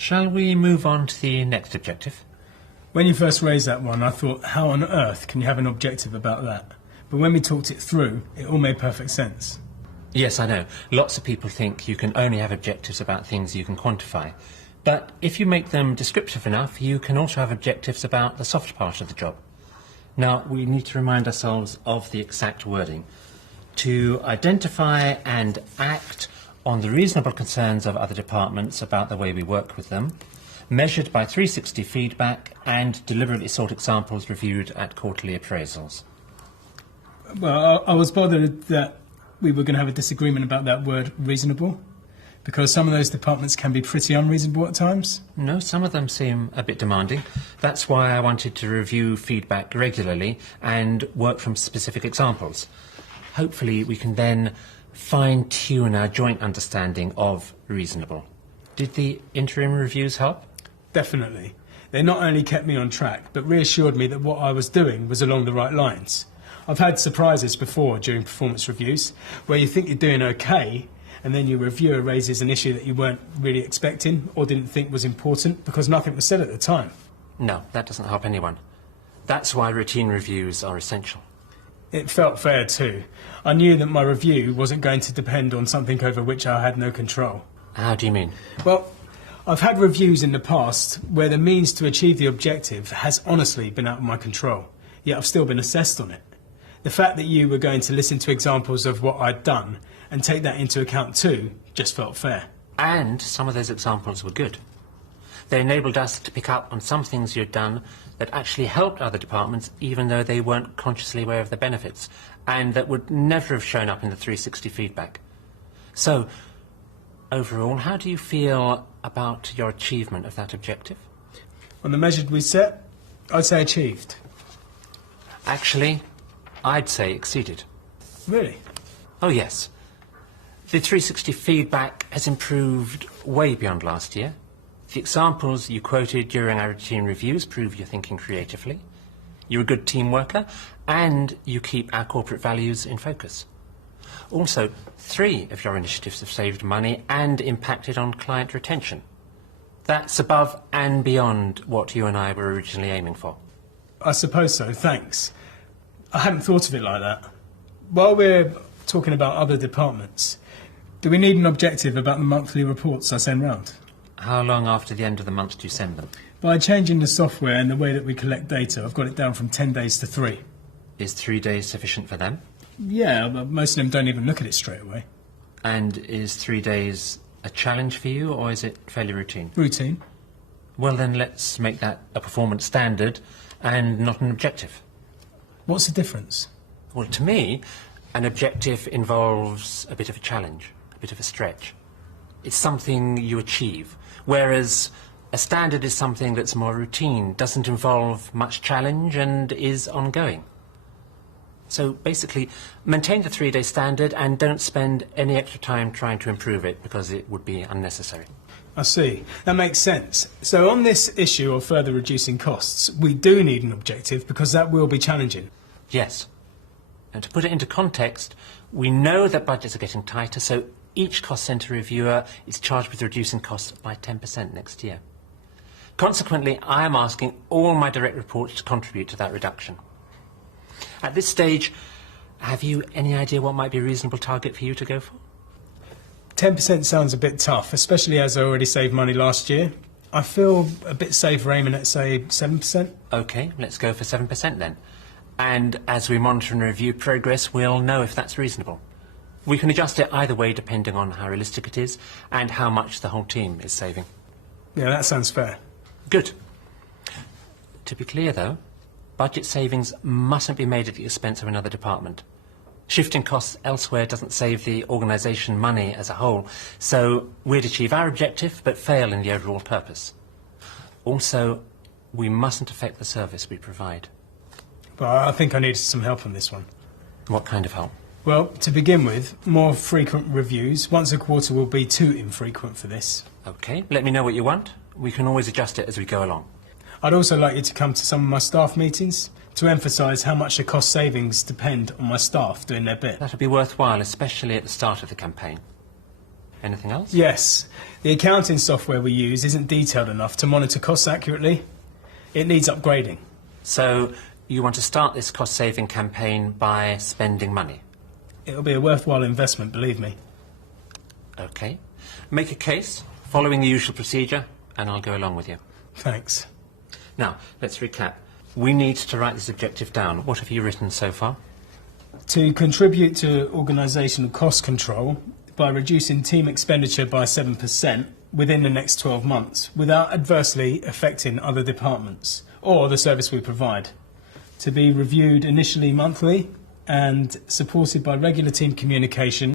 Shall we move on to the next objective? When you first raised that one, I thought, how on earth can you have an objective about that? But when we talked it through, it all made perfect sense. Yes, I know. Lots of people think you can only have objectives about things you can quantify. But if you make them descriptive enough, you can also have objectives about the soft part of the job. Now, we need to remind ourselves of the exact wording. To identify and act on the reasonable concerns of other departments about the way we work with them, measured by 360 feedback and deliberately sought examples reviewed at quarterly appraisals. Well, I was bothered that we were going to have a disagreement about that word reasonable, because some of those departments can be pretty unreasonable at times. No, some of them seem a bit demanding. That's why I wanted to review feedback regularly and work from specific examples. Hopefully we can then fine-tune our joint understanding of reasonable. Did the interim reviews help? Definitely. They not only kept me on track, but reassured me that what I was doing was along the right lines. I've had surprises before during performance reviews, where you think you're doing okay, and then your reviewer raises an issue that you weren't really expecting or didn't think was important because nothing was said at the time. No, that doesn't help anyone. That's why routine reviews are essential. It felt fair too. I knew that my review wasn't going to depend on something over which I had no control. How do you mean? Well, I've had reviews in the past where the means to achieve the objective has honestly been out of my control, yet I've still been assessed on it. The fact that you were going to listen to examples of what I'd done and take that into account too just felt fair. And some of those examples were good. They enabled us to pick up on some things you'd done that actually helped other departments even though they weren't consciously aware of the benefits, and that would never have shown up in the 360 feedback. So, overall, how do you feel about your achievement of that objective? On the measure we set, I'd say achieved. Actually, I'd say exceeded. Really? Oh, yes. The 360 feedback has improved way beyond last year. The examples you quoted during our routine reviews prove you're thinking creatively. You're a good team worker, and you keep our corporate values in focus. Also, 3 of your initiatives have saved money and impacted on client retention. That's above and beyond what you and I were originally aiming for. I suppose so, thanks. I hadn't thought of it like that. While we're talking about other departments, do we need an objective about the monthly reports I send round? How long after the end of the month do you send them? By changing the software and the way that we collect data, I've got it down from 10 days to 3. Is 3 days sufficient for them? Yeah, but most of them don't even look at it straight away. And is 3 days a challenge for you, or is it fairly routine? Routine. Well, then let's make that a performance standard and not an objective. What's the difference? Well, to me, an objective involves a bit of a challenge, a bit of a stretch. It's something you achieve, whereas a standard is something that's more routine, doesn't involve much challenge and is ongoing. So basically, maintain the 3-day standard and don't spend any extra time trying to improve it because it would be unnecessary. I see. That makes sense. So on this issue of further reducing costs, we do need an objective because that will be challenging. Yes. And to put it into context, we know that budgets are getting tighter, so each cost centre reviewer is charged with reducing costs by 10% next year. Consequently, I am asking all my direct reports to contribute to that reduction. At this stage, have you any idea what might be a reasonable target for you to go for? 10% sounds a bit tough, especially as I already saved money last year. I feel a bit safer aiming at, say, 7%. OK, let's go for 7% then. And as we monitor and review progress, we'll know if that's reasonable. We can adjust it either way depending on how realistic it is and how much the whole team is saving. Yeah, that sounds fair. Good. To be clear, though, budget savings mustn't be made at the expense of another department. Shifting costs elsewhere doesn't save the organisation money as a whole, so we'd achieve our objective but fail in the overall purpose. Also, we mustn't affect the service we provide. But I think I needed some help on this one. What kind of help? Well, to begin with, more frequent reviews. Once a quarter will be too infrequent for this. OK, let me know what you want. We can always adjust it as we go along. I'd also like you to come to some of my staff meetings to emphasise how much the cost savings depend on my staff doing their bit. That'll be worthwhile, especially at the start of the campaign. Anything else? Yes. The accounting software we use isn't detailed enough to monitor costs accurately. It needs upgrading. So you want to start this cost-saving campaign by spending money? It'll be a worthwhile investment, believe me. OK. Make a case, following the usual procedure, and I'll go along with you. Thanks. Now, let's recap. We need to write this objective down. What have you written so far? To contribute to organisational cost control by reducing team expenditure by 7% within the next 12 months without adversely affecting other departments or the service we provide. To be reviewed initially monthly and supported by regular team communication